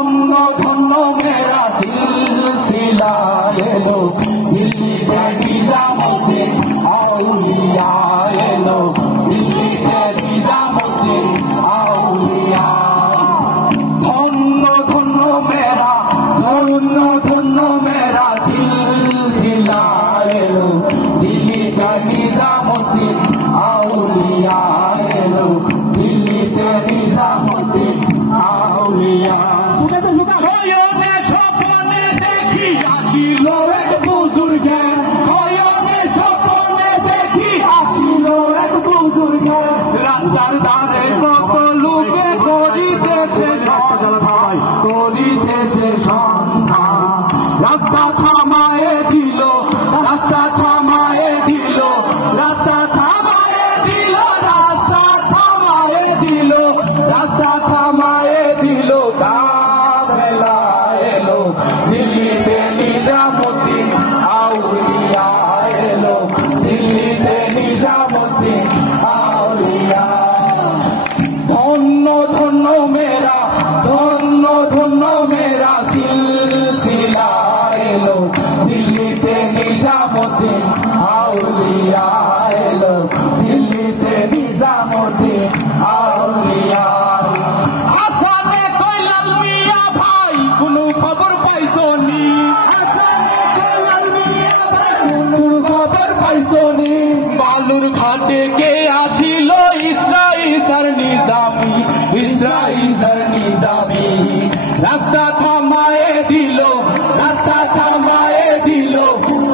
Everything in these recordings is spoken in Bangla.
ধন্য ধন্য মেরা সিলসিলা এলো দিল্লিতে নিজামুদ্দিন আউলিয়া এলো দিল্লিতে নিজামুদ্দিন আউলিয়া ধন্য ধন্য মেরা সিলসিলা এলো দিল্লিতে নিজামুদ্দিন আউলিয়া এলো দিল্লিতে নিজামুদ্দিন আউলিয়া খয়নে স্বপ্নে দেখি আসিল এক বুজুর্গে খয়নে স্বপ্নে দেখি আসিল এক বুজুর্গে রাস্তার ধারে কত লোকে করিতেছে সন্ধান করিতেছে সন্ধান রাস্তা থামায়ে দিল রাস্তা থামায়ে দিল রাস্তা থামায়ে দিল রাস্তা থামায়ে দিল রাস্তা থামায়ে দিল কাফেলা এলো দিল্লিতে নিজামুদ্দিন আউলিয়া এলো দিল্লিতে নিজামুদ্দিন আউলিয়া ধন্য ধন্য মেরা সিলসিলা এলো দিল্লিতে নিজামুদ্দিন আউলিয়া এলো দিল্লিতে নিজামুদ্দিন আউলিয়া আসামে কৈলাল মিয়া ভাই কোনো খবর পাইছনি কৈলাল মিয়া ভাই কোনো খবর পাইছনি বালুর ঘাটে কে আসিল ইসরাইল নিজামি রাস্তা থামায়ে দিল রাস্তা থামায়ে দিল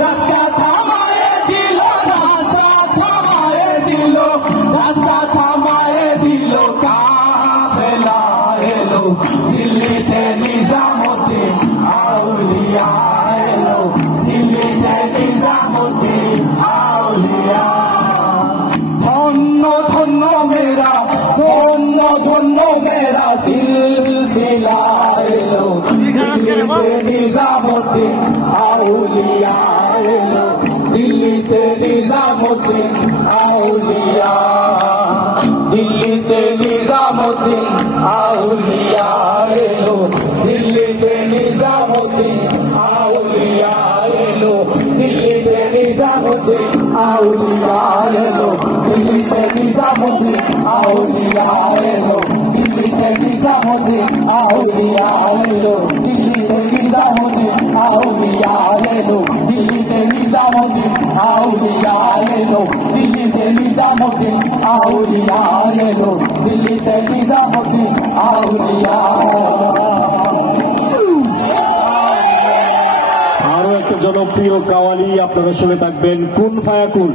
রাস্তা থামায়ে দিল রাস্তা থামায়ে দিল রাস্তা থামায়ে দিল কাফেলা এলো দিল্লিতে নিজামুদ্দিন আউলিয়া এলো দিল্লিতে নিজামুদ্দিন আউলিয়া ধন্য ধন্য মেরা সিলসিলা এলো দিল্লিতে নিজামুদ্দিন আউলিয়া এলো দিল্লিতে নিজামুদ্দিন আউলিয়া দিল্লিতে নিজামুদ্দিন আউলিয়া এলো দিল্লিতে নিজামুদ্দিন আউলিয়া এলো দিল্লিতে নিজামুদ্দিন আউলিয়া এলো দিল্লিতে নিজামুদ্দিন আউলিয়া এলো দিল্লিতে নিজামুদ্দিন আউলিয়া এলো দিল্লিতে নিজামুদ্দিন আউলিয়া এলো দিল্লিতে নিজামুদ্দিন আউলিয়া এলো দিল্লিতে নিজামুদ্দিন আউলিয়া এলো দিল্লিতে নিজামুদ্দিন আউলিয়া আরো একটা জনপ্রিয় কাওয়ালি আপনারা শুনে থাকবেন কুন ফায়াকুন।